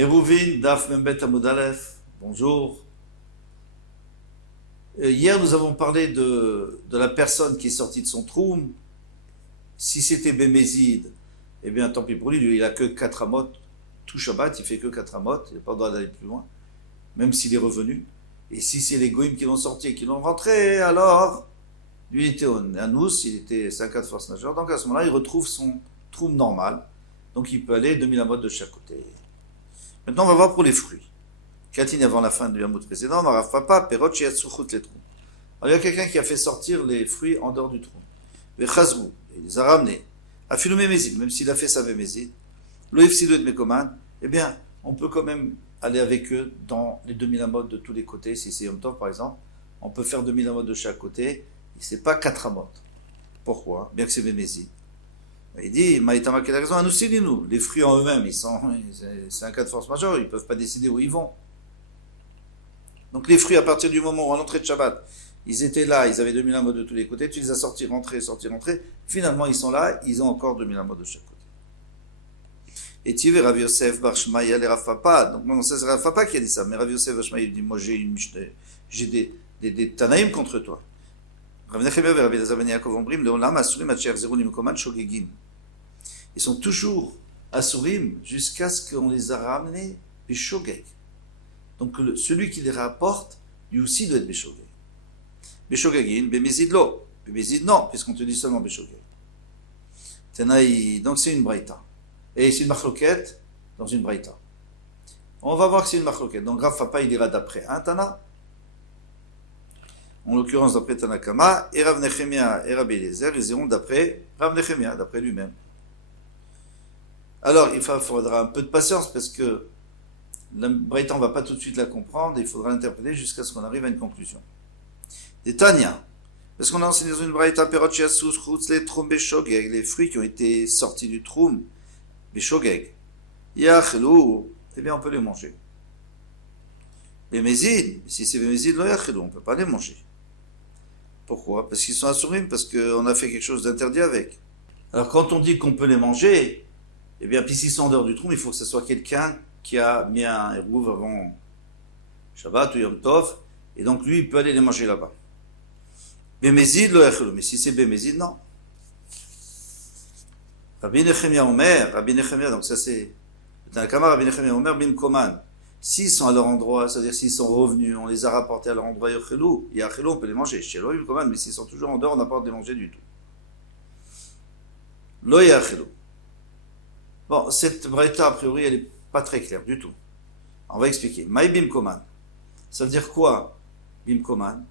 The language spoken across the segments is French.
Hérouvine, Daf Membet Amud Aleph, bonjour. Hier, nous avons parlé de la personne qui est sortie de son troum. Si c'était Bémézid, eh bien, tant pis pour lui, il a que 4 amot. Tout Shabbat, il fait que 4 amot, il n'a pas le droit d'aller plus loin, même s'il est revenu. Et si c'est les goïms qui l'ont sorti et qui l'ont rentré, alors, lui, il était un ous, il était 50 force majeure. Donc à ce moment-là, il retrouve son troum normal. Donc il peut aller 2000 amot de chaque côté. Maintenant, on va voir pour les fruits. Katine avant la fin du hamoud précédent, Marav Papa, Perot, Shiatsuchut, les trous. Alors, il y a quelqu'un qui a fait sortir les fruits en dehors du trou. Vechazrou, il les a ramenés. Afilou Mémézid, même s'il a fait sa Mémézid. Loïfsidou et Mekoman, eh bien, on peut quand même aller avec eux dans les 2000 amot de tous les côtés. Si c'est Yom Tov, par exemple, on peut faire 2000 amot de chaque côté. Et c'est pas 4 amot. Pourquoi? Bien que c'est Mémézid. Il dit, Maïtama qui a raison, nous, les fruits en eux-mêmes, c'est un cas de force majeure, ils ne peuvent pas décider où ils vont. Donc les fruits, à partir du moment où, à l'entrée de Shabbat, ils étaient là, ils avaient 2000 amot de tous les côtés, tu les as sortis, rentrés, finalement ils sont là, ils ont encore 2000 amot de chaque côté. Et tu veux, Rav Yosef, Bar Shmaïa, les Rav Papa, donc non, ça c'est Rav Papa qui a dit ça, mais Rav Yosef, Bar Shmaïa, il dit, moi j'ai des Tanaïm contre toi. Rav Nechemia et Rav Elazar ben Yaakov Ombrim, le Olam Asurim Atcher Zerunim Koman Shogegim. Ils sont toujours Asurim jusqu'à ce qu'on les a ramenés Beshogeg. Donc celui qui les rapporte, lui aussi doit être Beshogeg. Beshogegin, Bemezid lo. Bemezid non, puisqu'on te dit seulement Beshogeg. Donc c'est une braïta. Et c'est une marloquette dans une braïta. On va voir que c'est une marloquette. Donc Rav Papa il ira d'après un Tana. En l'occurrence d'après Tanakama, et Rav Nechemia et Rabbi Eliezer, ils iront d'après Rav Nechemia, d'après lui-même. Alors, il faudra un peu de patience, parce que la Braïta, on ne va pas tout de suite la comprendre, il faudra l'interpréter jusqu'à ce qu'on arrive à une conclusion. Des Tanya, parce qu'on a enseigné dans une Braïta, Perot Shiasus, Chutz, les Troum Beshogeg, les fruits qui ont été sortis du Troum, Beshogeg, Yachelou, eh bien on peut les manger. Bémézid, si c'est Bémézid, lo Yachelou, on ne peut pas les manger. Pourquoi? Parce qu'ils sont assurim, parce qu'on a fait quelque chose d'interdit avec. Alors quand on dit qu'on peut les manger, eh bien, puis s'ils sont en dehors du trou, il faut que ce soit quelqu'un qui a mis un hérouv avant Shabbat ou Yom Tov, et donc lui, il peut aller les manger là-bas. Bémézid, lo yachelou, mais si c'est Bémézid, non. Rabbi Nechemia Omer, donc ça c'est le Tanakama, Rabbi Nechemia Omer, Bim Koman. S'ils sont à leur endroit, c'est-à-dire s'ils sont revenus, on les a rapportés à leur endroit, yachelou, on peut les manger. Chez Lo, Bim Koman, mais s'ils sont toujours en dehors, on n'a pas de les manger du tout. Lo yachelou. Bon, cette braïta, a priori, elle n'est pas très claire du tout. On va expliquer. Maï bim koman. Ça veut dire quoi, bim koman?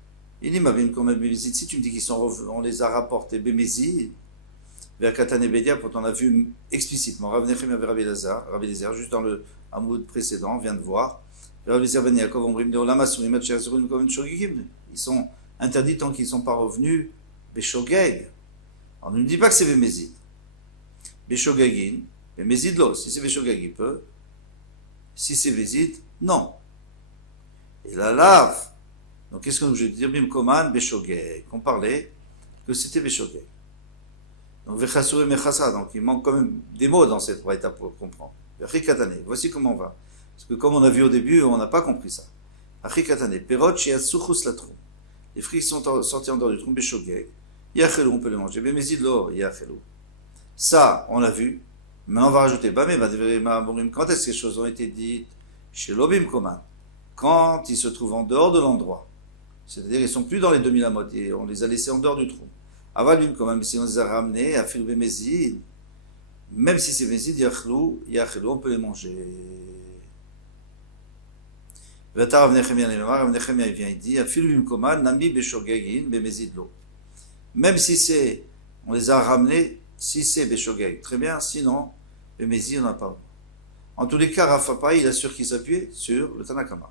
Il dit, ma bim koman bémézid. Si tu me dis qu'ils sont revenus, on les a rapportés bémézid, vers Katan et Bédia, quand on a vu explicitement, Rav Nechemia et Rav Eliezer, juste dans le hamoud précédent, on vient de voir, Rav Eliezer ben Yaakov Ombrim de Olam Asurim Atcher Zerunim Koman Shogegim. Ils sont interdits tant qu'ils ne sont pas revenus, Beshogeg. On ne nous dit pas que c'est bémézid. Beshogegin. Mais Mézid lo, si c'est Beshogeg, il peut. Si c'est Mézid, non. Et la lave. Donc qu'est-ce que je veux dire? Bim Koman, Beshogeg. On parlait que c'était Beshogeg. Donc Vechasur et Mechasa. Donc il manque quand même des mots dans cette braïta pour comprendre. Achikatane. Voici comment on va. Parce que comme on a vu au début, on n'a pas compris ça. Achikatane. Perot Shiatsuchus Latrum. Les fruits sont sortis en dehors du trou, Beshogeg. Yachelou, on peut les manger. Mais Mézid lo, Yachelou. Ça, on l'a vu. Maintenant, on va rajouter, quand est-ce que les choses ont été dites chez l'Obim Koman? Quand ils se trouvent en dehors de l'endroit. C'est-à-dire, ils ne sont plus dans les 2000 amot, et on les a laissés en dehors du trou. Aval Bim Koman, mais si on les a ramenés à Filbé Mézid, même si c'est Mézid, Yachelou, on peut les manger. Rav Nechemia, il vient, il dit, Filbé Koman, Nami Beshogegin, Bémézid lo. Même si c'est, on les a ramenés, si c'est Beshogeg, très bien, sinon, Bémézid, on n'a pas. En tous les cas, Rav Papa, il assure qu'il s'appuie sur le Tanakama.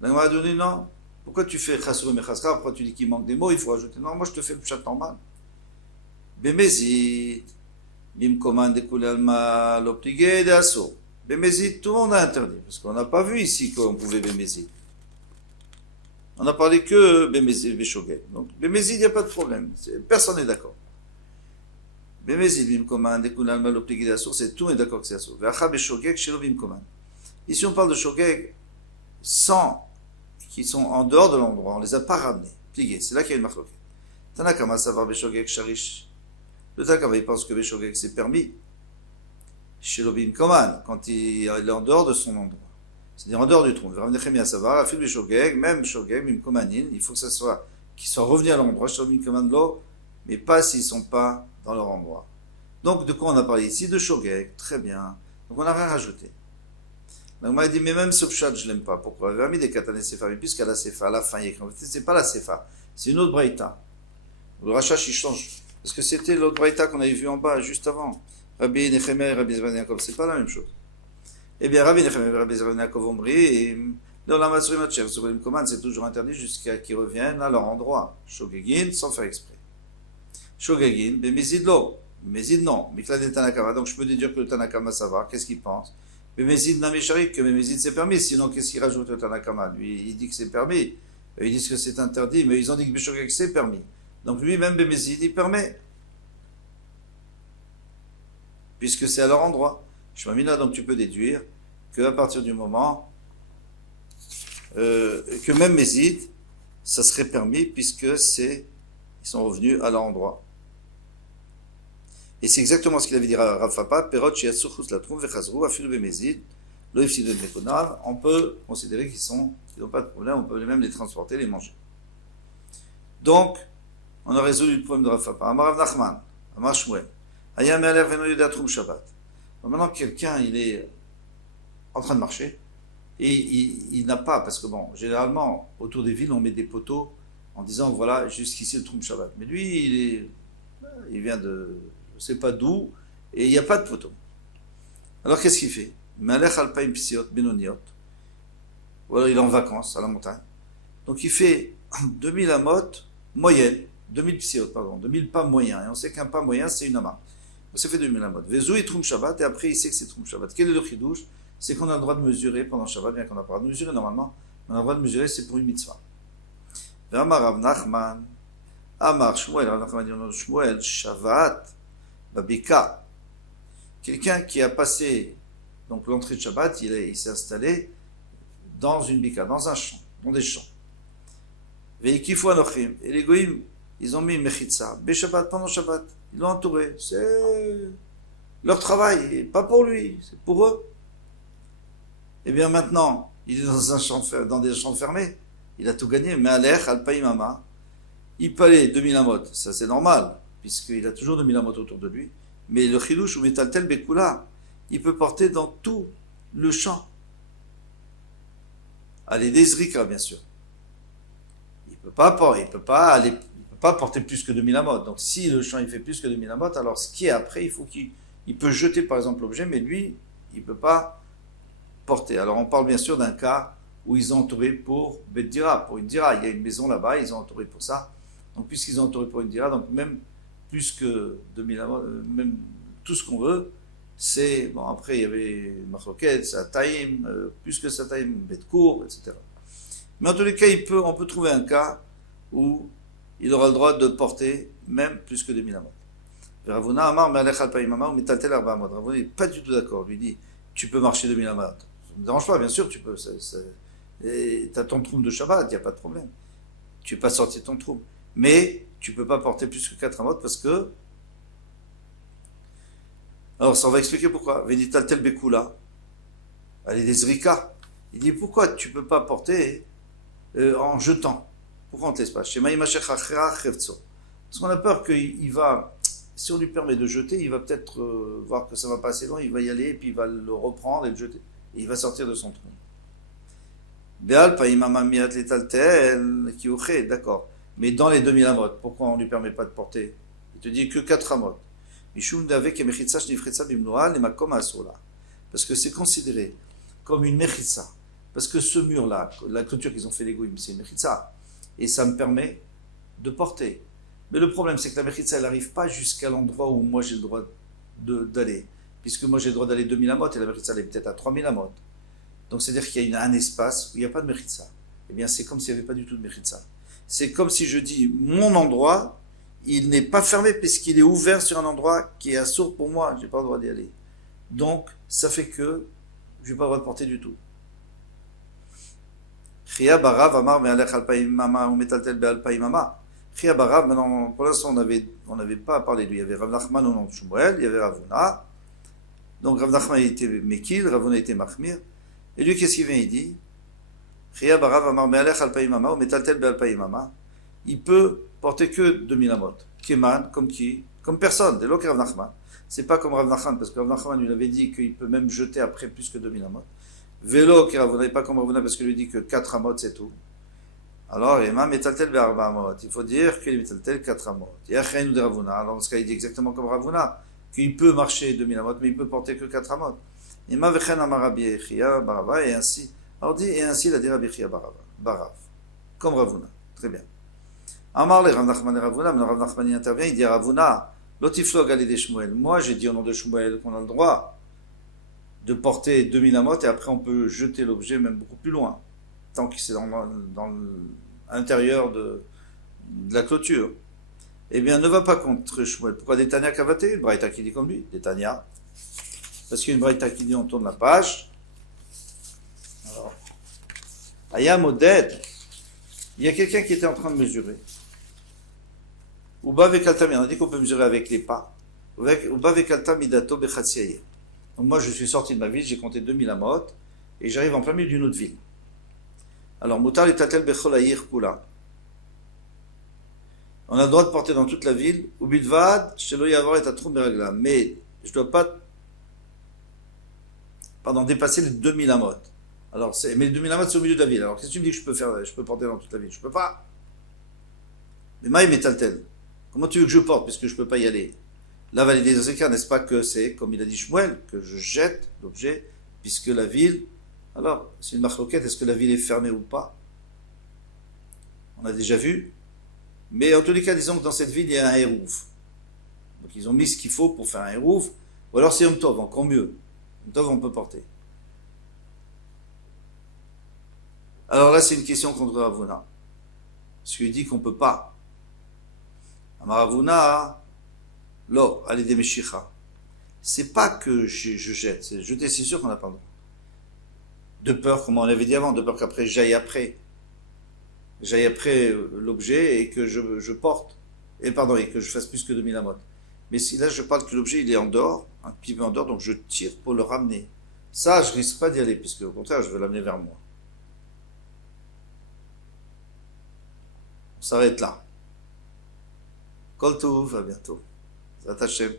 La Gemara a donné, non, pourquoi tu fais Chasur et Mechaska, pourquoi tu dis qu'il manque des mots, il faut ajouter, non, moi je te fais le chat normal. Bémézid, Bim Koman de Kulalma, l'Optigé de Asso. Bémézid, tout le monde a interdit, parce qu'on n'a pas vu ici qu'on pouvait Bémézid. On n'a parlé que Bémézid, Beshogeg. Donc, Bémézid, il n'y a pas de problème, personne n'est d'accord. Bemezid bimkoman, dekunal mal obligé d'assour, c'est tout, on est d'accord que c'est assour. Ve'acha beshogeg shelo bimkoman. Ici, on parle de shogeg sans, qui sont en dehors de l'endroit, on les a pas ramenés, pliés. C'est là qu'il y a une marloquette. Tanakama savar beshogeg sharish. Le Tanakama, il pense que beshogeg c'est permis. Shelo bimkoman, quand il est en dehors de son endroit. C'est-à-dire en dehors du trou. Nechémia savar, afil beshogeg, même shogeg, bimkomanin, il faut que ça soit, qu'ils soient revenus à l'endroit, shelo bimkoman lo, mais pas s'ils sont pas dans leur endroit. Donc, de quoi on a parlé ici? De shogeg, très bien. Donc, on n'a rien rajouté. Donc, on m'a dit, mais même ce pshat, je l'aime pas. Pourquoi? Il a mis des katanes sefa, mais puisqu'à la sefa, à la fin, il y a écrit, c'est pas la sefa, c'est une autre braïta. Le rachash, il change. Parce que c'était l'autre braïta qu'on avait vu en bas, juste avant. Rabbi Nechemia et Rabbi Zervan Yaakov, c'est pas la même chose. Eh bien, Rabbi Nechemia et Rabbi Zervan Yaakov ont brillé, dans la Matsurim Hatcher, Zubalim Koman, c'est toujours interdit jusqu'à qu'ils reviennent à leur endroit. Shogegin, sans faire exprès. Shogegin, mais Mézid-lo. Mézid, non. Mikla de Tanakama. Donc, je peux déduire que le Tanakama, ça va. Qu'est-ce qu'il pense? Mais Mézid n'a mécharik que Mézid, c'est permis. Sinon, qu'est-ce qu'il rajoute le Tanakama? Lui, il dit que c'est permis. Ils disent que c'est interdit, mais ils ont dit que Beshogeg, c'est permis. Donc, lui-même, Mézid, il permet. Puisque c'est à leur endroit. Shmamina, donc tu peux déduire qu'à partir du moment que même Mézid, ça serait permis, puisque ils sont revenus à leur endroit. Et c'est exactement ce qu'il avait dit à Rav Papa, Perot shiatsuchus la trouve vechazru afilu bemezid lo ifsidu mekonav. On peut considérer qu'ils n'ont pas de problème, on peut même les transporter, les manger. Donc, on a résolu le problème de Rav Papa. Amar Rav Nachman, Amar Shmuel, Hayam Me'aler veno yuda troum Shabbat. Maintenant, quelqu'un, il est en train de marcher et il n'a pas, parce que bon, généralement, autour des villes, on met des poteaux en disant voilà, jusqu'ici le troum Shabbat. Mais lui, il vient de je ne sais pas d'où, et il n'y a pas de poteau. Alors qu'est-ce qu'il fait? Malech alpaim psiot benoniot. Voilà, il est en vacances à la montagne. Donc il fait 2000 amot moyenne, 2000 psiot, pardon, 2000 pas moyens. Et on sait qu'un pas moyen, c'est une amah. Donc ça fait 2000 amot. Vezou et troum Shabbat, et après il sait que c'est troum Shabbat. Quel est le chidouche? C'est qu'on a le droit de mesurer pendant Shabbat, bien qu'on n'a pas le droit de mesurer normalement, mais on a le droit de mesurer, c'est pour une mitzvah. Amar Rav Nachman, Amar Shmuel, Rav Nachman dit Shmuel, Shabbat, Babika. Quelqu'un qui a passé donc l'entrée de Shabbat, il s'est installé dans une bika, dans un champ, dans des champs. Veikifu anochim. Et les goïms, ils ont mis une mechitza, Shabbat pendant Shabbat. Ils l'ont entouré. C'est leur travail, et pas pour lui, c'est pour eux. Et bien maintenant, il est dans un champ, dans des champs fermés. Il a tout gagné. Mais Alech, Alpaïmama, il peut aller 2000 amot. Ça c'est normal, puisqu'il a toujours 2000 amot autour de lui. Mais le chidouche ou metaltel bekula, il peut porter dans tout le champ. Allez, des zrika, bien sûr. Il peut pas porter plus que 2000 amot. Donc si le champ il fait plus que 2000 amot, alors ce qui est après, il faut qu'il peut jeter par exemple l'objet, mais lui, il peut pas porter. Alors on parle bien sûr d'un cas où ils ont entouré pour Bet Dira, pour une Dira. Il y a une maison là-bas, ils ont entouré pour ça. Donc puisqu'ils ont entouré pour une Dira, donc même plus que 2000 amot, même tout ce qu'on veut, c'est, bon après il y avait Machoket, Sataim, plus que Sataim, Bet-Kour, etc. Mais en tous les cas, on peut trouver un cas où il aura le droit de porter même plus que 2000 amot. Ravuna Amar, Me'alech Alpaim Amar, Metaltel Arba Amot. Ravuna n'est pas du tout d'accord, lui dit, tu peux marcher 2000 amot. Ça ne me dérange pas, bien sûr, tu peux. Tu as ton troum de Shabbat, il n'y a pas de problème. Tu n'es pas sorti de ton troum. Mais tu ne peux pas porter plus que 4 amot parce que. Alors, ça on va expliquer pourquoi. Venital tel bekula. Elle est des zrika. Il dit pourquoi tu ne peux pas porter en jetant? Pourquoi on ne te laisse pas? Parce qu'on a peur qu'il va. Si on lui permet de jeter, il va peut-être voir que ça va pas assez loin, il va y aller, puis il va le reprendre et le jeter. Et il va sortir de son trou. D'accord. Mais dans les 2000 amot, pourquoi on ne lui permet pas de porter? Il te dit que 4 amot. Parce que c'est considéré comme une mechitza. Parce que ce mur-là, la clôture qu'ils ont fait les goïms, c'est une mechitza. Et ça me permet de porter. Mais le problème, c'est que la mechitza, elle n'arrive pas jusqu'à l'endroit où moi j'ai le droit d'aller. Puisque moi j'ai le droit d'aller 2000 amot et la mechitza, elle est peut-être à 3000 amot. Donc c'est-à-dire qu'il y a un espace où il n'y a pas de mechitza. Eh bien, c'est comme s'il n'y avait pas du tout de mechitza. C'est comme si je dis, mon endroit, il n'est pas fermé puisqu'il est ouvert sur un endroit qui est assourd pour moi, j'ai pas le droit d'y aller. Donc, ça fait que je n'ai pas le droit de porter du tout. Chia barav amar me'alech alpaim mama ou metaltel be'alpaim mama. Chia barav, maintenant, pour l'instant, on n'avait pas parlé de lui. Il y avait Rav Nachman au nom de Shmuel, il y avait Ravuna. Donc, Rav Nachman était Mekil, Ravuna était Machmir. Et lui, qu'est-ce qu'il vient? Il dit, Chia barav amar me'alech alpaim mama ou metaltel be'alpaim mama. Il peut porter que 2000 amot. Keman, comme qui? Comme personne, dès lors que Rav Nachman. C'est pas comme Rav Nachman, parce que Rav Nachman lui avait dit qu'il peut même jeter après plus que 2000 amot. Vélo qui Ravuna, pas comme Ravuna, parce qu'il lui dit que 4 amot c'est tout. Alors, Emma metaltel be'arba amot. Il faut dire qu'il est metaltel 4 amot. Yacheinu de Ravuna. Alors, dans ce cas, il dit exactement comme Ravuna, qu'il peut marcher 2000 amot, mais il peut porter que 4 amot. Emma vechen amar Rabbi Yechia barava, et ainsi, alors dit, et ainsi il a dit Rabbi Yechia barav. Comme Ravuna. Très bien. Amar le Rav Nachman et Ravuna, mais Rav Nachman y intervient, il dit à Ravuna, Lotiflog ali de Shmuel. Moi, j'ai dit au nom de Shmuel qu'on a le droit de porter 2000 amot et après on peut jeter l'objet même beaucoup plus loin, tant que c'est dans l'intérieur de la clôture. Eh bien, ne va pas contre Shmuel. Pourquoi des Tania Kavate? Une braïta qui dit comme lui, des Tania. Parce qu'il y a une braïta qui dit, on tourne la page. Alors, Ayam Oded, il y a quelqu'un qui était en train de mesurer. Uba vekaltam, on a dit qu'on peut mesurer avec les pas. Uba vekaltam midato bechatsiaye. Donc moi je suis sorti de ma ville, j'ai compté 2000 amot, et j'arrive en plein milieu d'une autre ville. Alors, mutar etatel becholaïr kula. On a le droit de porter dans toute la ville, ou bilvad, shelo yavar et atrum beragla. Mais je ne dois pas, dépasser les 2000 amot. Alors, mais les 2000 amot c'est au milieu de la ville. Alors, qu'est-ce que tu me dis que je peux faire? Je peux porter dans toute la ville? Je ne peux pas. Mais maï metaltel. Comment tu veux que je porte, puisque je ne peux pas y aller? La validée dans ce cas, n'est-ce pas que c'est, comme il a dit Shmuel, que je jette l'objet, puisque la ville, alors, c'est une marloquette, est-ce que la ville est fermée ou pas? On a déjà vu. Mais en tous les cas, disons que dans cette ville, il y a un hérouf. Donc ils ont mis ce qu'il faut pour faire un hérouf, ou alors c'est Yom Tov, encore mieux. Yom Tov, on peut porter. Alors là, c'est une question contre Ravuna. Parce qu'il dit qu'on ne peut pas. Amaravuna, lo, allez des meshicha. C'est pas que je jette, c'est jeter, c'est sûr qu'on n'a pas le droit. De peur, comme on l'avait dit avant, de peur qu'après j'aille après l'objet et que je porte, et que je fasse plus que 2000 amot. Mais si là je parle que l'objet il est en dehors, un petit peu en dehors, donc je tire pour le ramener. Ça, je risque pas d'y aller, puisque au contraire, je veux l'amener vers moi. On s'arrête là. Kol Tov, à bientôt. Zat Hashem.